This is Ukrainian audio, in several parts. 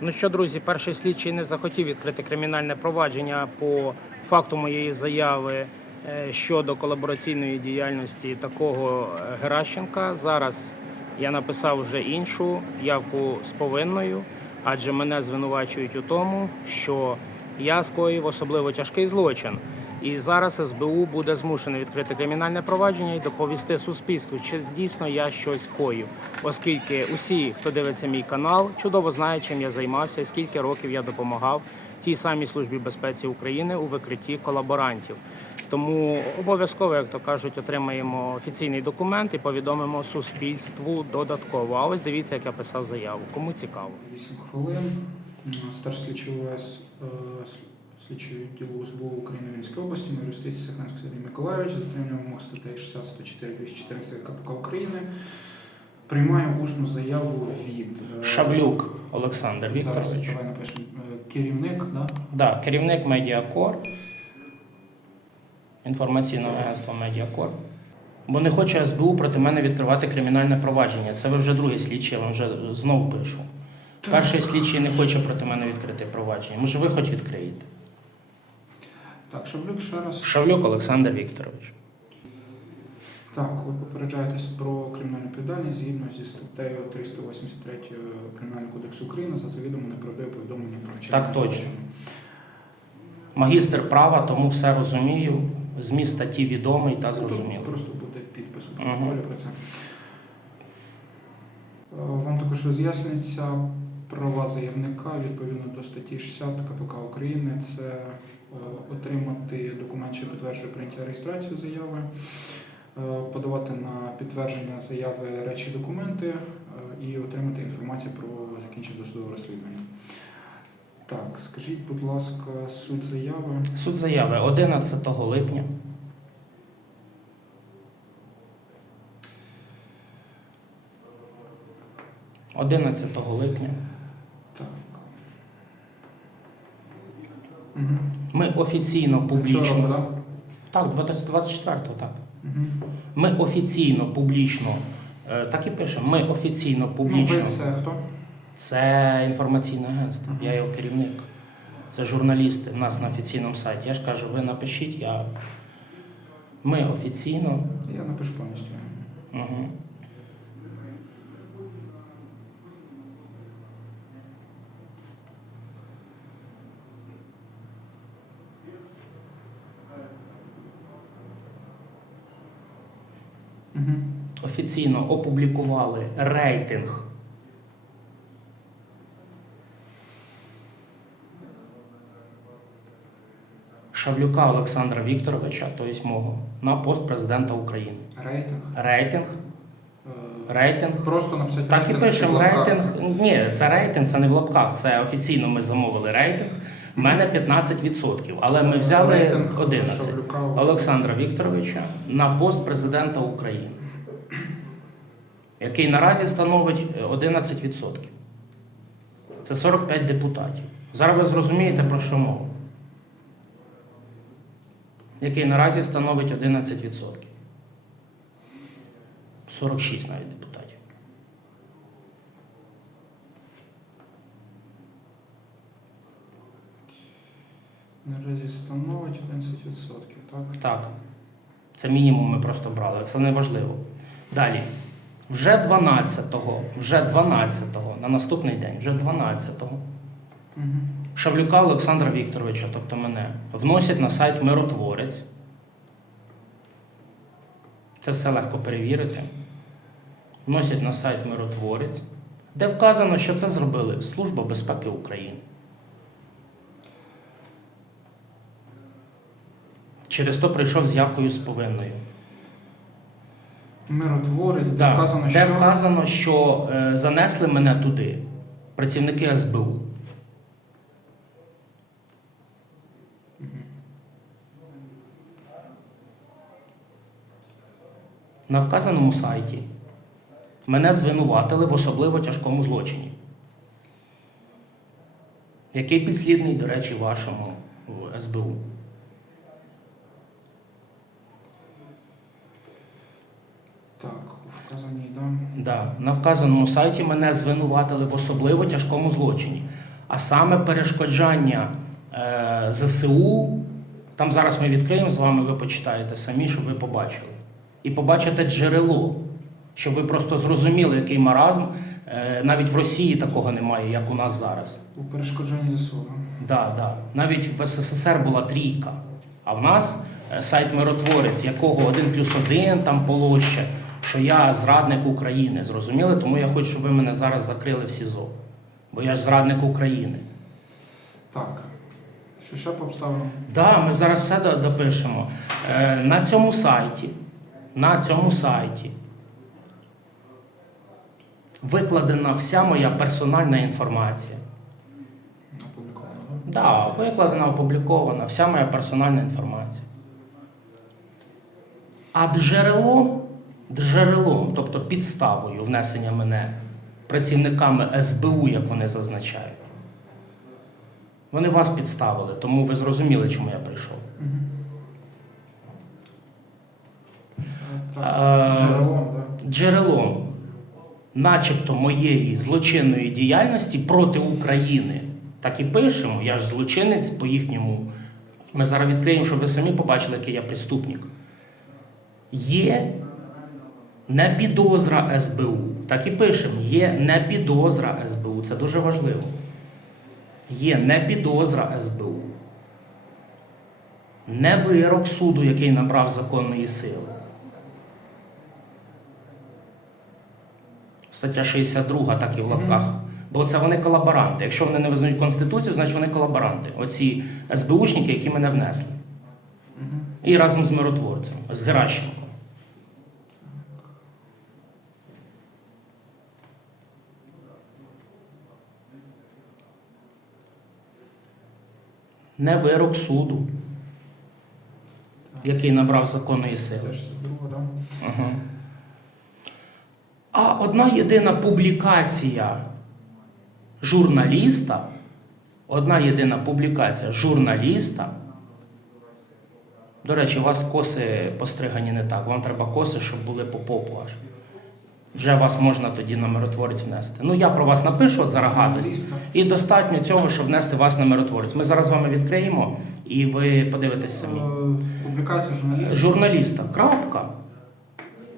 Ну що, друзі, перший слідчий не захотів відкрити кримінальне провадження по факту моєї заяви е, щодо колабораційної діяльності такого е, Геращенка. Зараз я написав вже іншу явку з повинною, адже мене звинувачують у тому, що я скоїв особливо тяжкий злочин. І зараз СБУ буде змушене відкрити кримінальне провадження і доповісти суспільству, чи дійсно я щось коїв, оскільки усі, хто дивиться мій канал, чудово знають, чим я займався, і скільки років я допомагав тій самій службі безпеці України у викритті колаборантів. Тому обов'язково, як то кажуть, отримаємо офіційний документ і повідомимо суспільству додатково. А ось дивіться, як я писав заяву. Кому цікаво. 8 хвилин. Старший ОС е, слідчого відділу СБУ України Вінської області, мер юстиції Саханський Сергій Миколайович, за дотриманням вимог статей 60, 104, 214 КПК України, приймає усну заяву від е, Шавлюк Олександр Зараз давай напишемо е, керівник, да? Да, керівник Медіакор, інформаційного агентства Медіакор. Бо не хоче СБУ проти мене відкривати кримінальне провадження. Це ви вже другий слідчий, я вам вже знову пишу. Перший слідчий не хоче проти мене відкрити провадження. Може, ви хоч відкриєте? Так, Шавлюк ще раз. Шавлюк Олександр Вікторович. Так, ви попереджаєтесь про кримінальну відповідальність згідно зі статтею 383 Кримінального кодексу України за завідомо неправдиве повідомлення про вчинення Так точно. Магістр права, тому все розумію. Зміст статті відомий та зрозумілий. Просто буде підпис у протоколі про це. Е, Вам також роз'яснюється права заявника відповідно до статті 60 КПК України. Це е, отримати документ, що підтверджує прийняття реєстрацію заяви, е, подавати на підтвердження заяви речі документи е, і отримати інформацію про закінчення досудового розслідування. Так, скажіть, будь ласка, суть заяви. Суд заяви 11 липня. Одинадцятого липня Угу. ми офіційно публічно року, да? так, 20 24-го, так. Угу. Ми офіційно публічно е, так і пишемо. Ми офіційно публічно. Ну, ви це хто? Це інформаційне агентство. Мгм. Я його керівник. Це журналісти в нас на офіційному сайті. Я ж кажу, ви напишіть, я. Ми офіційно. Я напишу повністю. Угу. Угу. Офіційно опублікували рейтинг Шавлюка Олександра Вікторовича, тобто мого, на пост президента України. Рейтинг. Рейтинг. Е, Рейтинг. Просто написати Так і пишемо рейтинг. Ні, це рейтинг, це не в лапках. Це офіційно ми замовили рейтинг. У мене 15%, але ми взяли 11. Шавлюка. Олександра Вікторовича на пост президента України, який наразі становить е, 11%. Це 45 депутатів. Зараз ви зрозумієте, про що мова. Який наразі становить 11%. 46 навіть депутатів. Наразі становить 11%, так? Так. Це мінімум ми просто брали, це не важливо. Далі. Вже 12-го, вже 12-го, на наступний день, вже 12-го, Угу. Шавлюка Олександра Вікторовича, тобто мене, вносять на сайт Миротворець. Це все легко перевірити. Вносять на сайт Миротворець, де вказано, що це зробили Служба безпеки України. Через то прийшов з явкою з повинною. Миротворець, де Да, вказано, де що вказано, що е, занесли мене туди працівники СБУ. На вказаному сайті мене звинуватили в особливо тяжкому злочині, який підслідний, до речі, вашому СБУ. так, да. Да. На вказаному сайті мене звинуватили в особливо тяжкому злочині. а саме перешкоджання е, ЗСУ. Там зараз ми відкриємо з вами, ви почитаєте самі, щоб ви побачили. І побачите джерело, щоб ви просто зрозуміли, який маразм. Е, навіть в Росії такого немає, як у нас зараз. У перешкоджанні ЗСУ. Да, да. Навіть в СССР була трійка. А в нас е, сайт миротворець, якого один плюс один там полоща, що я зрадник України. Зрозуміли? Тому я хочу, щоб ви мене зараз закрили в СІЗО. Бо я ж зрадник України. Так. Що ще по обставинам? Да, ми зараз все допишемо. Е, на цьому сайті, на цьому сайті викладена вся моя персональна інформація. Опубліковано, так? Да, викладена, опублікована, вся моя персональна інформація. А джерелом, джерелом, тобто підставою внесення мене працівниками СБУ, як вони зазначають, вони вас підставили, тому ви зрозуміли, чому я прийшов. Е, Джерелом, так? джерелом, начебто, моєї злочинної діяльності проти України. Так і пишемо, я ж злочинець по їхньому. Ми зараз відкриємо, щоб ви самі побачили, який я преступник. Є не підозра СБУ. Так і пишемо, є не підозра СБУ. Це дуже важливо. Є не підозра СБУ. Не вирок суду, який набрав законної сили. Стаття 62, так і в лапках. Бо це вони колаборанти. Якщо вони не визнають Конституцію, значить вони колаборанти. Оці СБУшники, які мене внесли. І разом з миротворцем, з Геращенком. Не вирок суду, який набрав законної сили. Ага. А одна єдина публікація журналіста, одна єдина публікація журналіста. До речі, у вас коси постригані не так. Вам треба коси, щоб були по попу аж. Вже вас можна тоді на миротворець внести. Ну, я про вас напишу за. Журналіста. І достатньо цього, щоб внести вас на миротворець. Ми зараз з вами відкриємо і ви подивитесь самі. Е, Публікація журналістів. Журналіста. Крапка.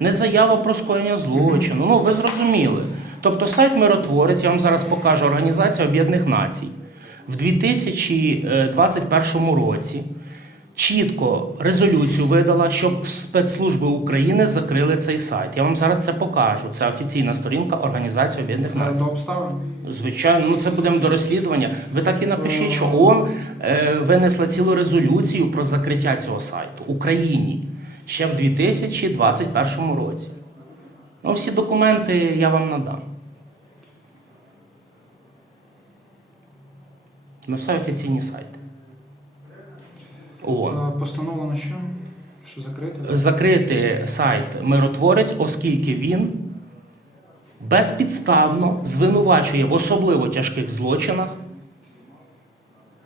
Не заява про скоєння злочину. Ну, ви зрозуміли. Тобто сайт Миротворець, я вам зараз покажу, Організація Об'єднаних Націй в 2021 році чітко резолюцію видала, щоб спецслужби України закрили цей сайт. Я вам зараз це покажу. Це офіційна сторінка Організації Об'єднаних Націй. до обставин. Звичайно, ну це будемо до розслідування. Ви так і напишіть, що ООН е, винесла цілу резолюцію про закриття цього сайту Україні ще в 2021 році. Ну, всі документи я вам надам. Ну, все офіційні сайти. ООН. Постановлено що? Що закрити? закрити сайт Миротворець, оскільки він безпідставно звинувачує в особливо тяжких злочинах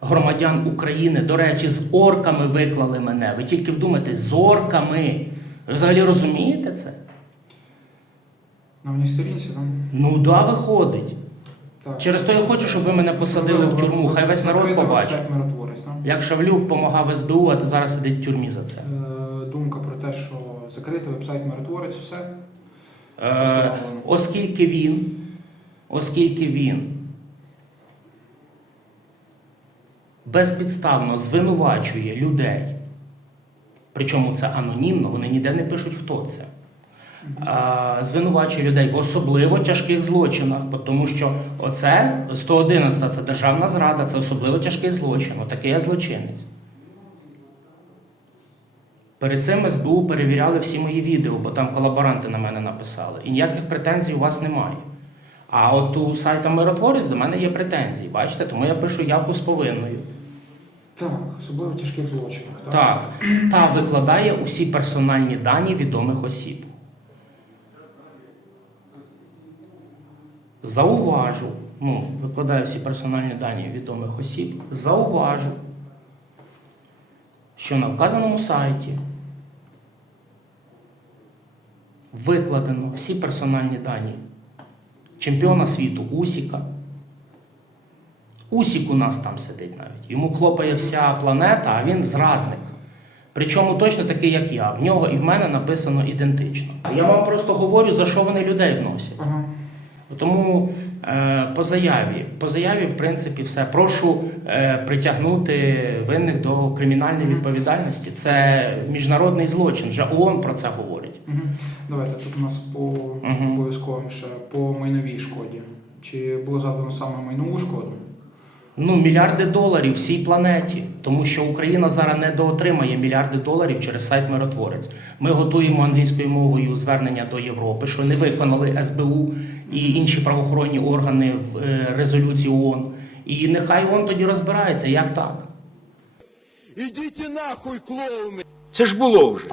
громадян України. До речі, з орками виклали мене. Ви тільки вдумайтесь, з орками. Ви взагалі розумієте це? На одній сторінці там. Ну да, виходить. Так. Через то я хочу, щоб ви мене посадили в тюрму. Хай весь народ побачить. Сайт миротворець. Як Шавлюк допомагав СБУ, а ти зараз сидить в тюрмі за це. Е, Думка про те, що закрити веб-сайт миротворець, все. Е, оскільки він, оскільки він безпідставно звинувачує людей, причому це анонімно, вони ніде не пишуть, хто це. Звинувачує людей в особливо тяжких злочинах, тому що оце 111 це державна зрада, це особливо тяжкий злочин. Отакий я злочинець. Перед цим СБУ перевіряли всі мої відео, бо там колаборанти на мене написали. І ніяких претензій у вас немає. А от у сайта Миротворець до мене є претензії, бачите, тому я пишу явку з повинною. Так, особливо тяжких злочинах. Так. Так, та викладає усі персональні дані відомих осіб. Зауважу, ну, викладає всі персональні дані відомих осіб. Зауважу, що на вказаному сайті викладено всі персональні дані чемпіона світу Усіка, Усік у нас там сидить навіть. Йому хлопає вся планета, а він зрадник. Причому точно такий, як я. В нього і в мене написано ідентично. Я вам просто говорю, за що вони людей вносять. Ага. Тому е, по заяві, по заяві, в принципі, все. Прошу е, притягнути винних до кримінальної відповідальності. Це міжнародний злочин. Вже ООН про це говорить. Угу. Давайте тут у нас по угу. обов'язковим ще по майновій шкоді. Чи було задано саме майнову шкоду? Ну, мільярди доларів всій планеті, тому що Україна зараз не доотримає мільярди доларів через сайт Миротворець. Ми готуємо англійською мовою звернення до Європи, що не виконали СБУ і інші правоохоронні органи в е, резолюції ООН. І нехай ООН тоді розбирається, як так. Ідіть нахуй, клоуни! Це ж було вже.